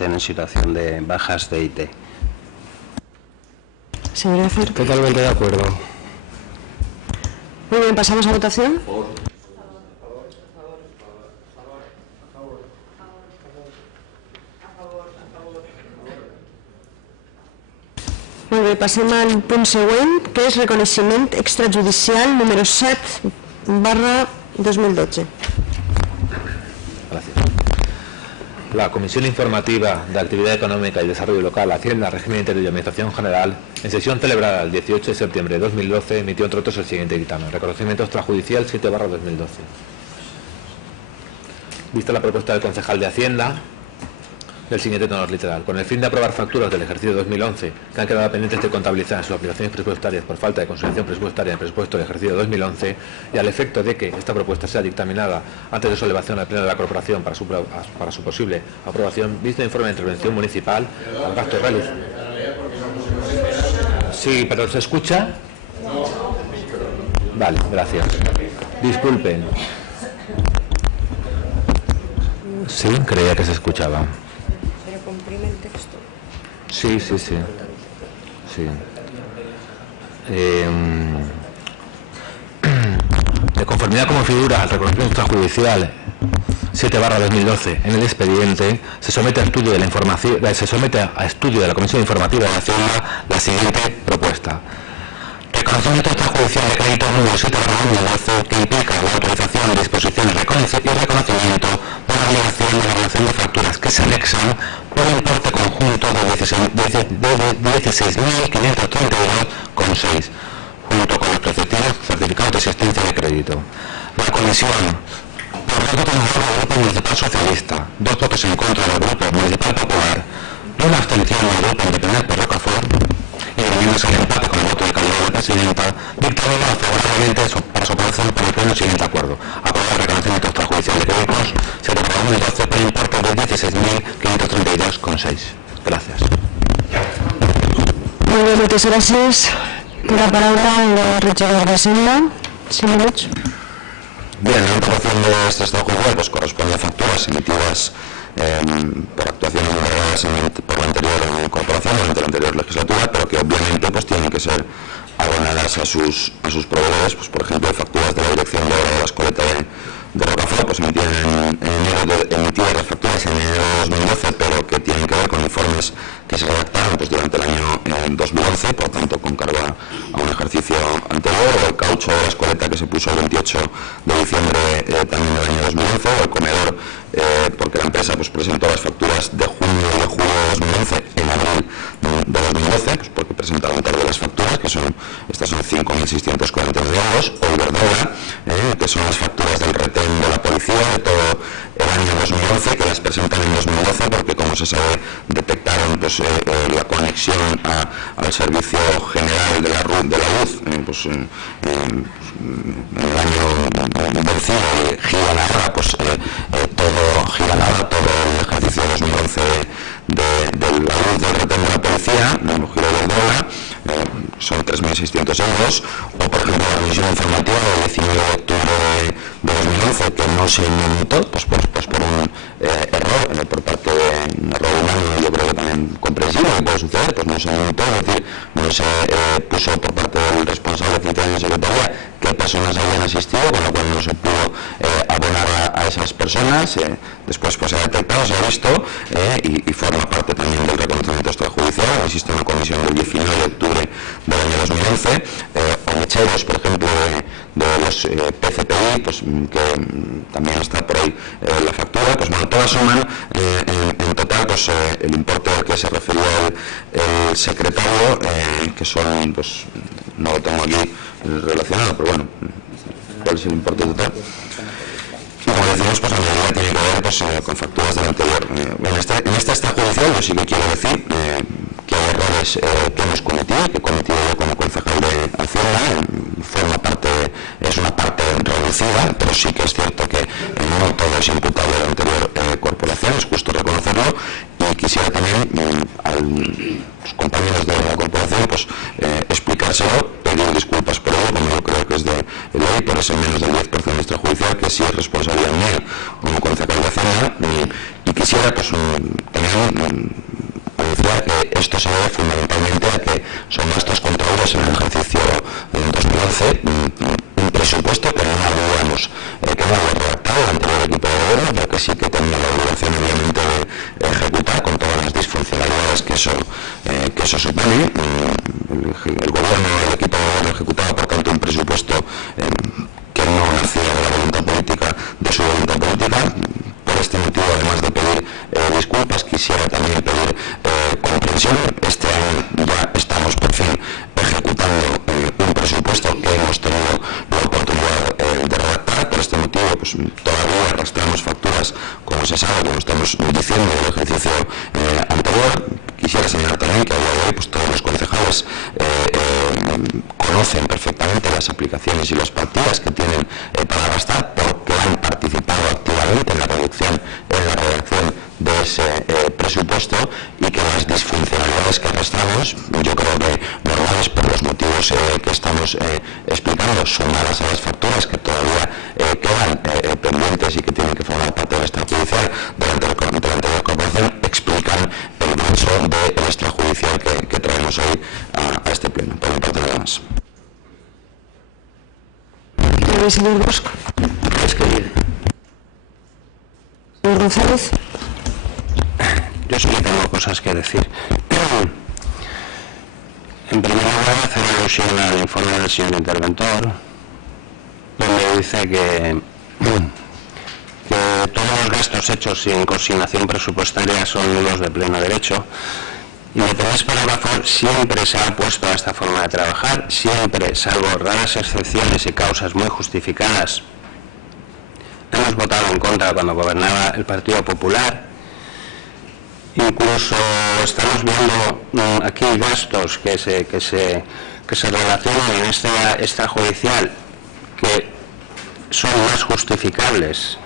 en situación de bajas de IT. Señor Acer. Totalmente de acuerdo. Muy bien, pasamos a votación. Molt bé, passem al punt següent, que és reconeixement extrajudicial número 7/2012. Gracias. La Comisión Informativa de Actividad Económica y Desarrollo Local, Hacienda, Régimen Interior y Administración General, en sesión celebrada el 18 de septiembre de 2012, emitió entre otros el siguiente dictamen: reconocimiento extrajudicial 7/2012. Vista la propuesta del concejal de Hacienda, del siguiente tenor literal: con el fin de aprobar facturas del ejercicio 2011 que han quedado pendientes de contabilizar en sus aplicaciones presupuestarias por falta de consolidación presupuestaria en el presupuesto del ejercicio 2011, y al efecto de que esta propuesta sea dictaminada antes de su elevación al Pleno de la Corporación para su posible aprobación, visto el informe de intervención municipal al gasto reluz. Sí, pero ¿se escucha? Vale, gracias. Disculpen. Sí, creía que se escuchaba. Pero comprime el texto. Sí. De conformidad como figura al reconocimiento extrajudicial 7/2012 en el expediente, se somete a estudio de la información, estudio de la Comisión Informativa de Hacienda la siguiente propuesta: reconocimiento extrajudicial de crédito número 7/2012, que implica la autorización de disposiciones y reconocimiento de la obligación de evaluación de facturas que se anexan por un importe conjunto de 16.532,6, junto con los preceptivos certificados de existencia de crédito. La Comisión, por voto tenedor del Grupo Municipal Socialista, 2 votos en contra del Grupo Municipal Popular y una abstención del Grupo Independiente Rocafort, y debiéndose el empate con el voto de calidad de la presidenta, dictamina favorablemente para su aprobación por el pleno el siguiente acuerdo: aprobar el reconocimiento extrajudicial de créditos 7/2012 por importe de 16.532,6. Gracias. Muy bien, moltes gràcies. Té la paraula el regidor d'Hacienda, Ximo Puig. Bien, la aprobación de este estado judicial pues corresponde a facturas emitidas por actuaciones moderadas por la anterior corporación durante la anterior legislatura, pero que obviamente pues tienen que ser abonadas a sus proveedores. Pues por ejemplo, facturas de la dirección de la escoleta de Rocafort, pues emitidas las facturas en enero de 2012, pero que tienen que ver con informes que se redactaron pues durante el año 2011, por tanto con carga a un ejercicio anterior, o el caucho de la escoleta que se puso el 28 de diciembre también del año 2011, o el comedor, porque la empresa pues presentó las facturas de junio y de julio de 2011 en abril de 2012, pues porque presentaron tarde las facturas, que son, estas son 5.649 euros, o Iberdrola, que son las facturas del retén de la policía de todo el año 2011, que las presentan en 2012 porque, como se sabe, detectaron pues la conexión al servicio general de la luz pues, en el año vencido de Giganada, pues todo Giganada, todo el ejercicio de 2011 de la luz del retén de la policía, de Iberdrola, son 3.600 euros, o por ejemplo la comisión informativa del 19 de octubre de 2011, que no se montó pues por un error por parte de un error humano, yo creo que también comprensible que puede suceder, pues no se montó, es decir, no se puso por parte del responsable central de secretaría qué personas habían asistido, con lo cual no se pudo abonar a esas personas. Después pues se ha detectado, se ha visto, y forma parte también del reconocimiento extrajudicial. Existe una comisión del 19 de octubre del año 2011, o mecheros, por ejemplo, de los PCPI, pues que también está por ahí la factura. Pues bueno, todas suman en total pues el importe al que se refirió el secretario, que son, pues no lo tengo aquí relacionado, pero bueno, ¿cuál es el importe total? Y como decimos, pues la mayoría tiene que ver pues, con facturas del anterior. En este extrajudicial yo sí que quiero decir que hay errores que hemos cometido, que he cometido yo como concejal de Hacienda. Forma parte, es una parte reducida, pero sí que es cierto que no todo es imputable de la anterior corporación, es justo reconocerlo. Y quisiera también a los compañeros de la corporación pues explicárselo, pedir disculpas por acuerdo, como yo creo que es de ley, por ese menos del 10% extrajudicial, que sí es responsabilidad mía como concejal de Hacienda, y quisiera pues anunciar que esto se debe fundamentalmente a que son gastos contraídos en el ejercicio 2011, un presupuesto que no habíamos redactado el anterior equipo de gobierno, pero que sí que tenía la obligación obviamente de ejecutar con todas las disfuncionalidades que eso supone. El gobierno, el equipo de gobierno ejecutaba por tanto un presupuesto que no nacía de la voluntad política, de su voluntad política. Por este motivo, además de pedir disculpas, quisiera también pedir comprensión. Este año ya estamos por fin ejecutando un presupuesto que hemos tenido la oportunidad de redactar. Por este motivo, pues todavía arrastramos facturas, como se sabe, como estamos diciendo, del ejercicio anterior. Quisiera señalar también que a día de hoy pues, todos los concejales conocen perfectamente las aplicaciones y las partidas que tienen para gastar, porque han participado activamente en la redacción de ese presupuesto, y que las disfuncionalidades que arrastramos, yo creo que normales por los motivos que estamos explicando, sumadas a las facturas que todavía quedan pendientes y que tienen que formar parte de la extrajudicial delante de la corporación, explican el grueso del extrajudicial que traemos hoy a este pleno. Por mi parte, nada más. Señor Bosch. Señor González. Yo sí que tengo cosas que decir. En primer lugar, hacer alusión al informe del señor interventor, donde dice que todos los gastos hechos sin consignación presupuestaria son nulos de pleno derecho. Y en el primer párrafo siempre se ha opuesto a esta forma de trabajar, siempre, salvo raras excepciones y causas muy justificadas. Hemos votado en contra cuando gobernaba el Partido Popular. Incluso estamos viendo aquí gastos que se relacionan en esta extrajudicial que son más justificables,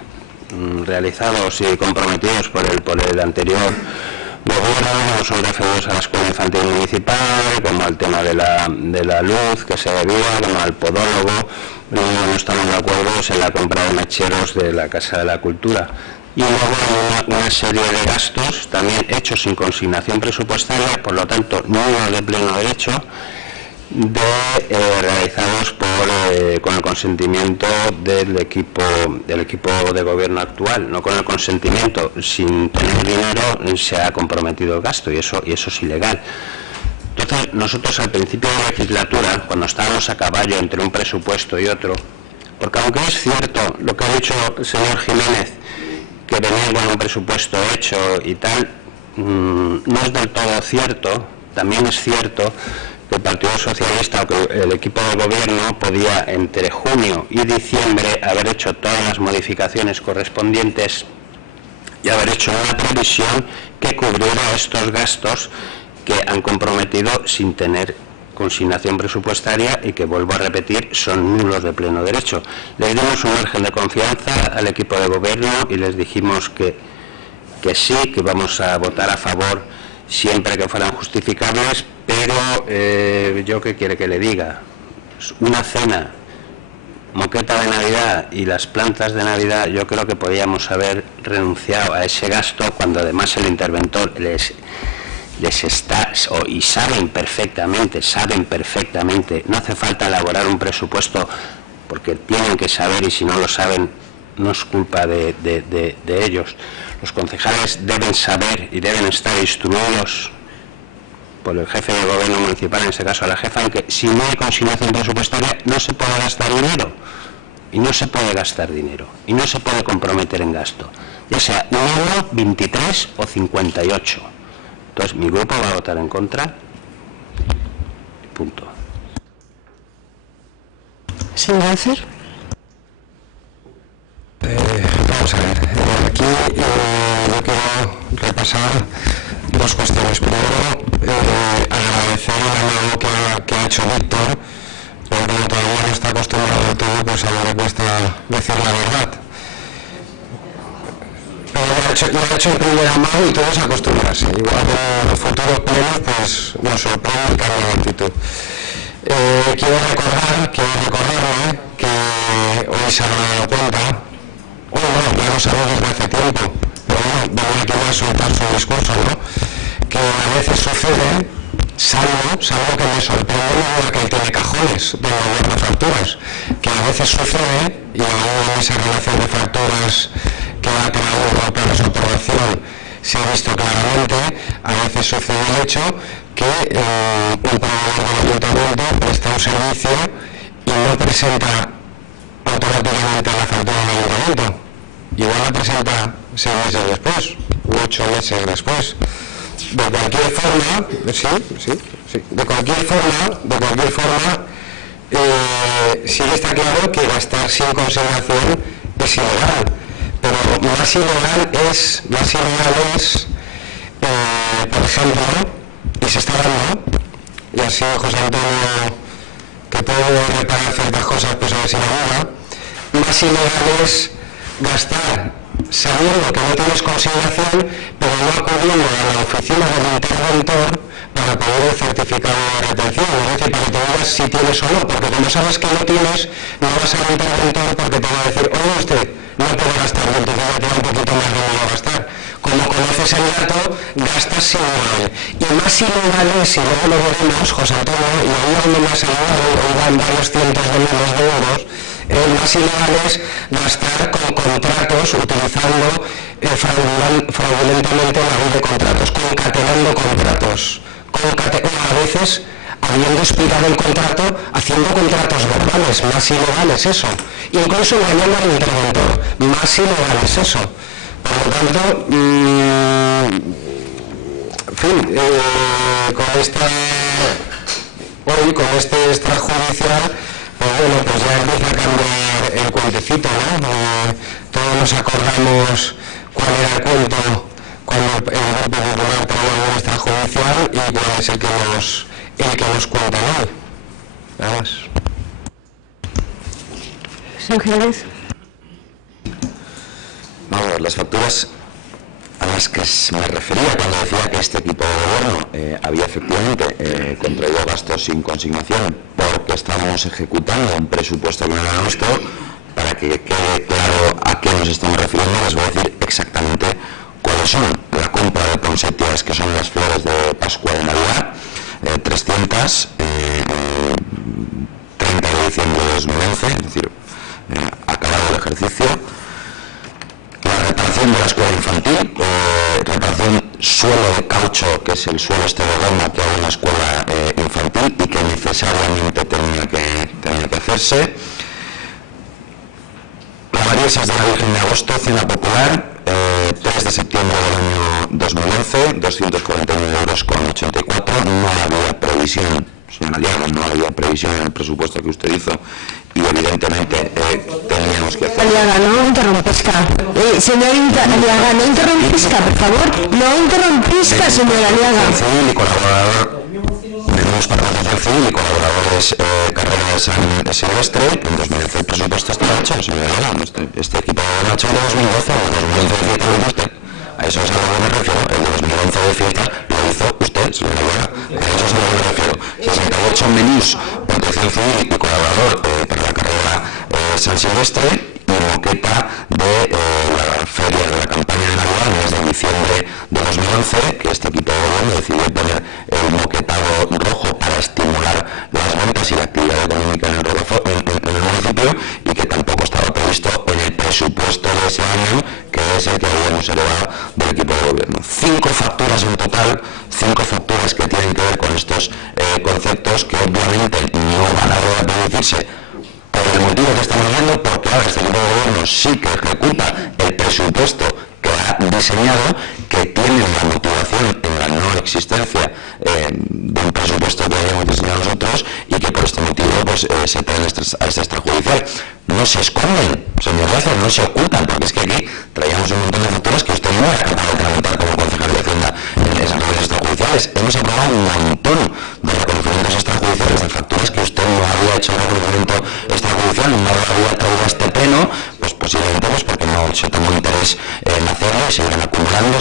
realizados y comprometidos por el anterior gobierno, como son referidos a la escuela infantil municipal, como al tema de la luz que se debía, como al podólogo. No estamos de acuerdo en la compra de mecheros de la Casa de la Cultura. Y luego una serie de gastos también hechos sin consignación presupuestaria, por lo tanto no de pleno derecho, realizados con el consentimiento del equipo de gobierno actual, no con el consentimiento. Sin tener dinero se ha comprometido el gasto, y eso es ilegal. Entonces, nosotros al principio de la legislatura, cuando estábamos a caballo entre un presupuesto y otro, porque aunque es cierto lo que ha dicho el señor Jiménez, que venía con un presupuesto hecho y tal, no es del todo cierto. También es cierto que el Partido Socialista o que el equipo de gobierno podía entre junio y diciembre haber hecho todas las modificaciones correspondientes y haber hecho una previsión que cubriera estos gastos que han comprometido sin tener consignación presupuestaria y que, vuelvo a repetir, son nulos de pleno derecho. Les dimos un margen de confianza al equipo de gobierno y les dijimos que sí, que vamos a votar a favor siempre que fueran justificables, pero yo qué quiere que le diga. Una cena, moqueta de Navidad y las plantas de Navidad, yo creo que podíamos haber renunciado a ese gasto, cuando además el interventor les está, y saben perfectamente, no hace falta elaborar un presupuesto, porque tienen que saber, y si no lo saben no es culpa de ellos. Los concejales deben saber y deben estar instruidos por el jefe de gobierno municipal, en este caso a la jefa, en que si no hay consignación presupuestaria no se puede gastar dinero, y no se puede gastar dinero, y no se puede comprometer en gasto, ya sea 1 euro, 23 o 58. Entonces, mi grupo va a votar en contra. Punto. Señor Alcer. Vamos a ver. Aquí yo quiero repasar dos cuestiones. Primero, agradecer el trabajo que ha hecho Víctor, porque como todavía no está acostumbrado a todo, pues a mí me cuesta decir la verdad. Lo ha hecho en primera mano y todos acostumbrarse. Igual en los futuros plenos pues nos sorprende el cambio de actitud. quiero recordarme que hoy se ha dado cuenta, ya lo sabía desde hace tiempo, pero bueno, venía aquí a soltar su discurso, ¿no? Que a veces sucede, salvo que me sorprende que él tiene cajones de gobierno facturas, que a veces sucede, y aún en esa relación de facturas que ha traído para su aprobación se ha visto claramente, a veces sucede el hecho que un proveedor del ayuntamiento presta un servicio y no presenta automáticamente la factura del ayuntamiento. Igual la presenta 6 meses después, u 8 meses después. De cualquier forma, de cualquier forma, sí que está claro que gastar sin consignación es ilegal. Pero más ilegal es, por ejemplo, y se está dando, y así José Antonio, que puede reparar ciertas cosas, pues a ver si me ayuda, más ilegal es gastar sabiendo que no tienes consignación, pero no acudiendo a la oficina del interventor para pedir el certificado de retención, es decir, para que te digas si tienes o no, porque como sabes que no tienes, no vas al interventor porque te va a decir, oye usted, no puede gastar, y entonces ya te da un poquito más de dinero a gastar. Como conoces el dato, gastas sin ilegal. Y más ilegal es, y luego lo veremos, José Antonio, y ahí donde más ayudado, hoy van varios cientos de miles de euros, más ilegal es gastar con contratos, utilizando fraudulentamente la ley de contratos, concatenando contratos, a veces habiendo expirado el contrato, haciendo contratos verbales, más ilegal es eso, incluso engañando al interventor, más ilegal es eso. Por lo tanto, en fin, con este extrajudicial, pues bueno, pues ya empieza a cambiar el cuentecito, ¿no? Todos nos acordamos cuál era el cuento cuando el Grupo Popular traía un extrajudicial y cuál es el que nos cuenta hoy. Nada más. Señor Jerez. Vamos a ver, las facturas a las que me refería cuando decía que este equipo de gobierno había efectivamente contraído gastos sin consignación porque estamos ejecutando un presupuesto que no era nuestro, para que quede claro a qué nos estamos refiriendo, les voy a decir exactamente cuáles son. La compra de poinsettias, que son las flores de Pascua de Navidad, 300, 30 de diciembre de 2011, es decir, acabado el ejercicio. La reparación de la escuela infantil, reparación suelo de caucho, que es el suelo este de goma que hay en la escuela infantil y que necesariamente tenía que hacerse. La Mariesas de la Virgen de Agosto, cena popular, 3 de septiembre del año 2011, 249,84 €. No había previsión, señora Aliaga, no había previsión en el presupuesto que usted hizo y evidentemente teníamos que hacer. Aliaga, no interrumpisca. Señorita Aliaga, no interrumpisca, por favor. No interrumpisca, señora Aliaga. Civil y colaborador. Tenemos participación civil y colaboradores carreras de Silvestre. En 2011 el presupuesto estaba hecho, señora Aliaga. Este equipo de hecho de 2012, el 2011 de fiesta lo hizo usted. A eso es a lo que me refiero. El de 2011 de fiesta lo hizo usted, señora Aliaga. A eso es a lo que me refiero. 68 menús, protección civil y colaborador para la carrera San Silvestre y moqueta de la feria de la campaña de Navidad desde diciembre de 2011, que este equipo de gobierno decidió poner el moquetado rojo para estimular las ventas y la actividad económica en el municipio y que tampoco estaba previsto en el presupuesto de ese año, que es el que habíamos elevado del equipo de gobierno. 5 facturas en total, 5 facturas que tienen que ver con estos conceptos que obviamente no van a producirse por el motivo que estamos viendo, porque ahora este equipo de gobierno sí que ejecuta el presupuesto que ha diseñado, que tiene la motivación en la no existencia de un presupuesto que hayamos diseñado nosotros y que por este motivo pues, se traen a este extrajudicial. No se esconden, señor Lázaro, no se ocultan, porque es que aquí traíamos un montón de facturas que usted no era capaz de tramitar como concejal de Hacienda en esas reuniones extrajudiciales. Hemos aprobado un montón de reconocimientos extrajudiciales de facturas que usted no había hecho reconocimiento extrajudicial, no había traído a este pleno, pues posiblemente pues porque no se tomó interés en hacerlo y se iban acumulando,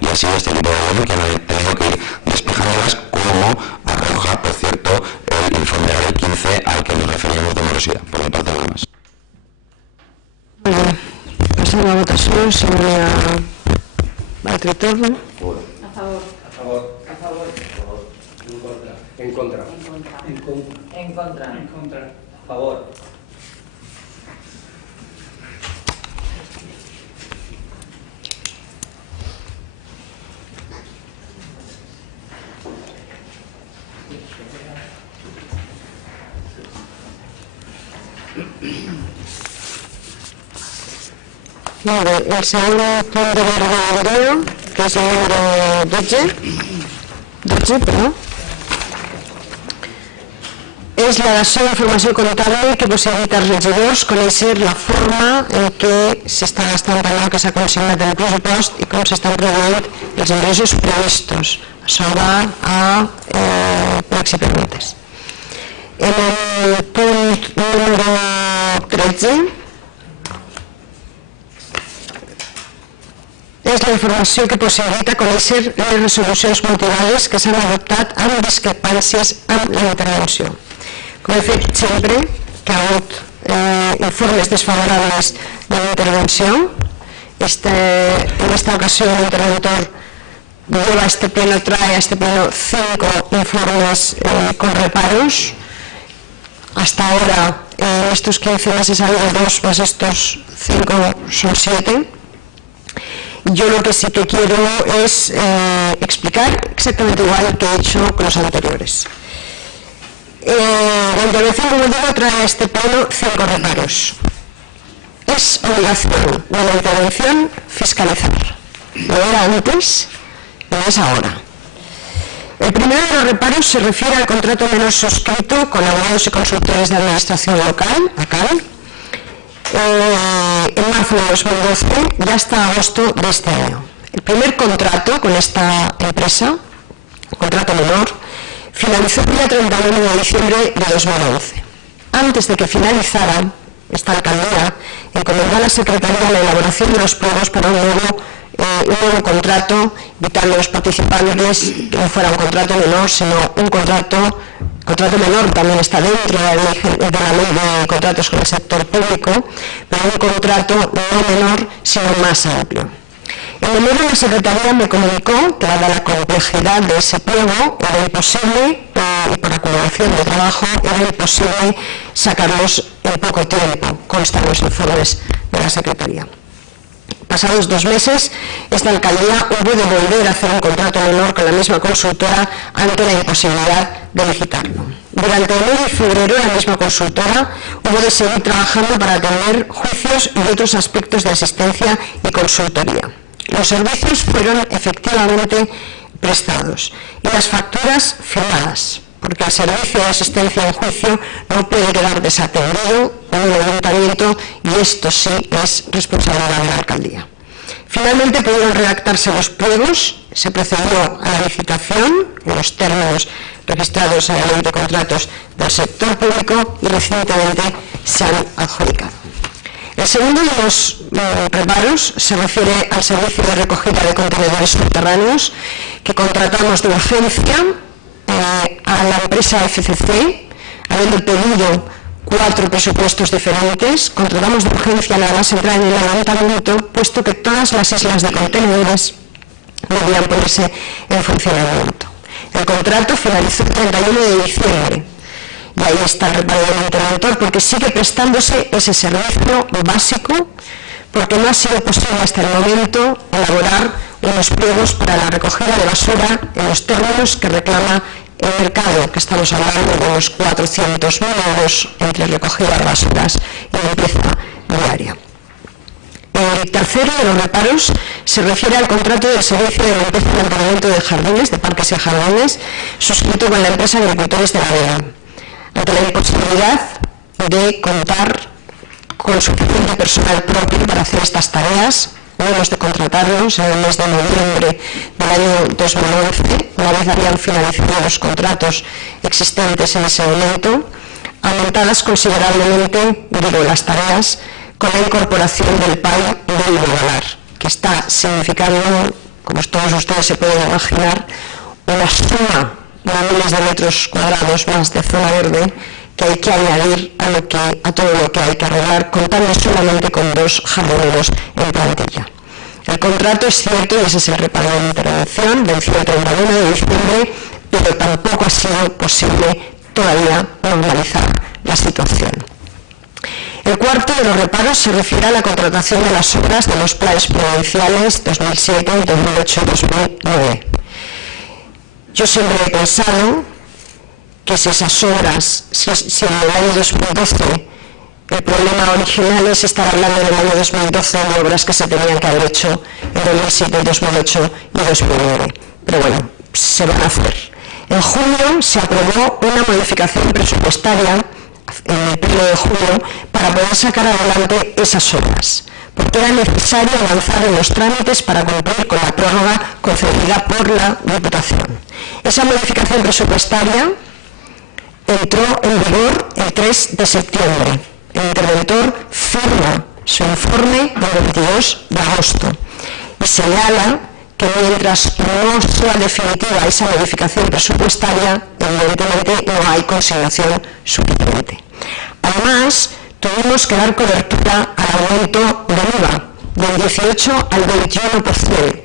y así este tipo de gobierno que no he tenido que ir despejándolas como arroja, por cierto, votación, señora Baltritorno. A favor. A favor. A favor. En contra. En contra. En contra. A favor. Vale, el segundo punto de orden, que es el número 12, perdón, és la dació d'informació comptable que possibilita als regidors conèixer la forma en què s'està gastant allò que s'ha consignat en el pressupost i com s'estan reduint els ingressos previstos. Això va a plecs i permetes. En el punt número 13 és la informació que possibilita conèixer les resolucions motivades que s'han adoptat amb discrepàncies amb la intervenció. Com he fet sempre, que ha hagut informes desfavorables de la intervenció. En esta ocasión el interventor lleva a este pleno, trae a este pleno 5 informes con reparos. Hasta ahora, en estos 15 meses ha habido 2, más estos 5 son 7. Yo lo que sí que quiero es explicar exactamente igual que he hecho con los anteriores. La intervención, como digo, trae a este pleno 5 reparos. Es obligación de la intervención fiscalizar. Lo era antes y no es ahora. El primero de los reparos se refiere al contrato menor suscrito con abogados y consultores de administración local, ACAL, en marzo de 2012 y hasta agosto de este año. El primer contrato con esta empresa, contrato menor, finalizó el día 31 de diciembre de 2011. Antes de que finalizara, esta alcaldía encomendó a la Secretaría la elaboración de los pliegos para un nuevo contrato, invitando a los participantes que no fuera un contrato menor, sino un contrato menor también está dentro de la ley de contratos con el sector público, pero un contrato no menor, sino más amplio. El menor de la Secretaría me comunicó que, dada la complejidad de ese pliego, era imposible, y por acumulación de trabajo, era imposible sacarlos en poco tiempo, constan los informes de la Secretaría. Pasados 2 meses, esta alcaldía hubo de volver a hacer un contrato menor con la misma consultora ante la imposibilidad de licitarlo. Durante enero y febrero, la misma consultora hubo de seguir trabajando para atender juicios y otros aspectos de asistencia y consultoría. Los servicios fueron efectivamente prestados y las facturas firmadas, porque el servicio de asistencia en juicio no puede quedar desatendido en el ayuntamiento y esto sí es responsabilidad de la alcaldía. Finalmente pudieron redactarse los pliegos, se procedió a la licitación en los términos registrados en la ley de contratos del sector público y recientemente se han adjudicado. El segundo de los reparos se refiere al servicio de recogida de contenedores subterráneos que contratamos de urgencia a la empresa FCC, habiendo pedido 4 presupuestos diferentes. Contratamos de urgencia nada más entrar en el ayuntamiento, puesto que todas las islas de contenedores debían ponerse en funcionamiento. El contrato finalizó el 31 de diciembre. Y ahí está el reparo del interventor, porque sigue prestándose ese servicio básico, porque no ha sido posible hasta el momento elaborar unos pliegos para la recogida de basura en los términos que reclama el mercado, que estamos hablando de unos 400.000 euros entre recogida de basuras y limpieza diaria. El tercero de los reparos se refiere al contrato del servicio de limpieza y mantenimiento de jardines, de parques y jardines, suscrito con la empresa Agricultores de la Vega. Ante la imposibilidad de contar con suficiente personal propio para hacer estas tareas, hemos de contratarlos en el mes de noviembre del año 2011, una vez habían finalizado los contratos existentes en ese momento, aumentadas considerablemente, las tareas con la incorporación del PAI y del Bogalar, que está significando, como todos ustedes se pueden imaginar, una suma de miles de metros cuadrados más de zona verde que hay que añadir a todo lo que hay que arreglar, contando solamente con 2 jardineros en plantilla. El contrato es cierto, y ese es el reparo de intervención, venció el 31 de diciembre, pero tampoco ha sido posible todavía normalizar la situación. El cuarto de los reparos se refiere a la contratación de las obras de los planes provinciales 2007, 2008 y 2009. Yo siempre he pensado que si esas obras, si en el año 2012 el problema original es estar hablando en el año 2012 de obras que se tenían que haber hecho en 2007, 2008 y 2009. Pero bueno, se van a hacer. En junio se aprobó una modificación presupuestaria en el pleno de julio para poder sacar adelante esas obras, porque era necesario avanzar en los trámites para cumplir con la prórroga concedida por la Diputación. Esa modificación presupuestaria entró en vigor el 3 de septiembre. El interventor firma su informe del 22 de agosto y señala que mientras no sea definitiva esa modificación presupuestaria, evidentemente no hay consignación suficiente. Además, tuvimos que dar cobertura al aumento del IVA del 18 al 21%,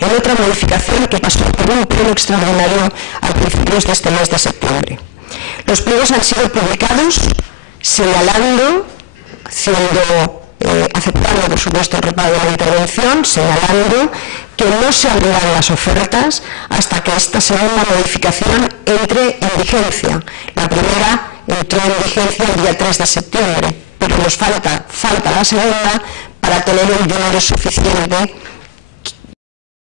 en otra modificación que pasó por un pleno extraordinario a principios de este mes de septiembre. Los pliegos han sido publicados señalando, aceptando por supuesto el reparo de la intervención, señalando que no se abrirán las ofertas hasta que esta segunda modificación entre en vigencia. La primera entró en vigencia el día 3 de septiembre, pero nos falta la segunda para tener el dinero suficiente